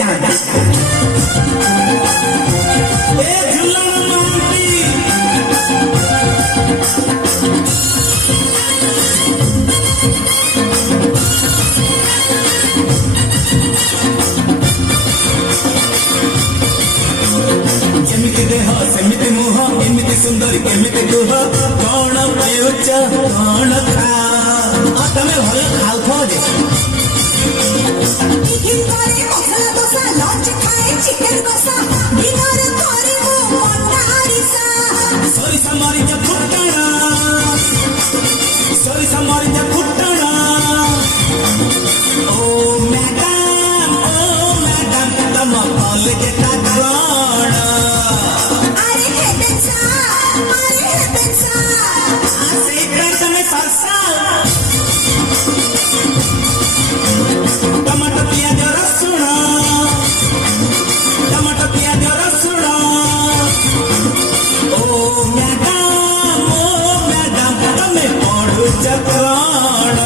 चाहता जमिति देह सेमिति मुह एमिति सुंदर केमिति गुह कौन पेउच कौन खा तमे भल खाउथो जे चिकन करे मसाला डोसा लंच खाए चिकन कसा डिनर करे वो मंडारिसा सरिसा मारी जा फुटना सरिसा मारी जा फुटना ओ मैडम तम कॉलेज का कौन अरे हेपेंसा आसे इतना में सरसा टमाटर प्याज रसुण ओ मैडम तमे पढ़ु चक्रण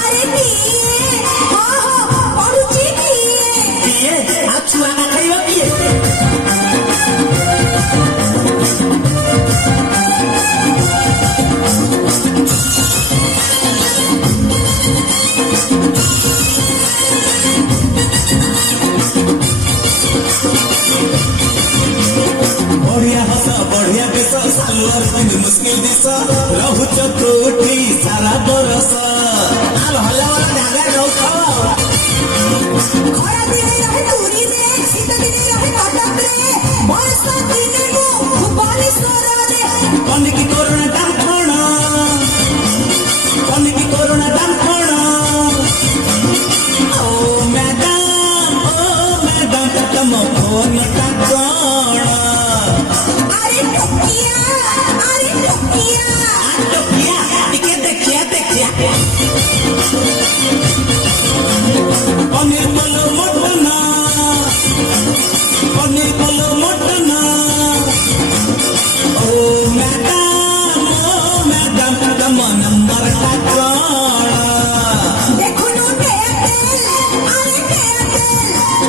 अरे पिए हो पड़ुची पिए आ छुआ का खाइबा पिए बढ़िया हस बढ़िया देश सालुआर पिंध मुश्किल देश रहुच कोठी सारा बरस आल हल्ला वाला ढागा रहो खरा दिने रहे दूरी रे शीत दिने रहे कटक रे वर्षा दिने वो भुवनेश्वर रे कौन की कोरोना दाम खोना ओ मैडम तम फोन का कौन अरे टोकिया टिके देखिया पनीर पलो मटना ओ मैडम तम नंबर का कौन देखो नो तेल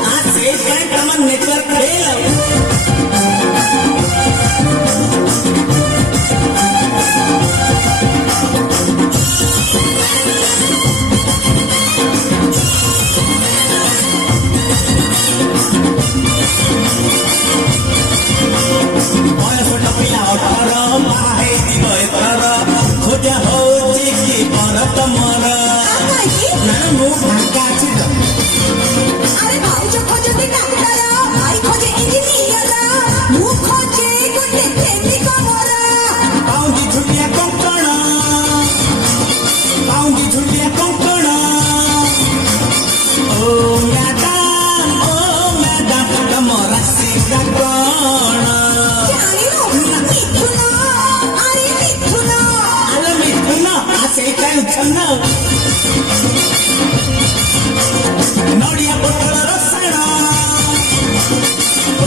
आज से तम नेटवर्क खेल बयस टपिला 18 माहे जीव एतर खोज होची की परत मर ना मु ढाका छी अरे भाऊज खोजते डाक्टर भाई खोजे इंजीनियर मु खोजे गोटे प्रेमिक मोर पाउंजी झुटिया कंकण ओ मैडम तम राशि का कौन जानिनो मिथुन आलो मिथुन आसे काय उछन नड़िया पटल रसण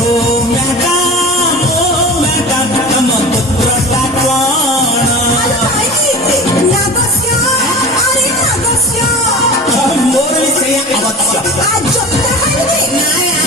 ओ मैडम तम पुत्र का कौन नागस्य मोर से आवश्यक आज जत्रा हलवे नाया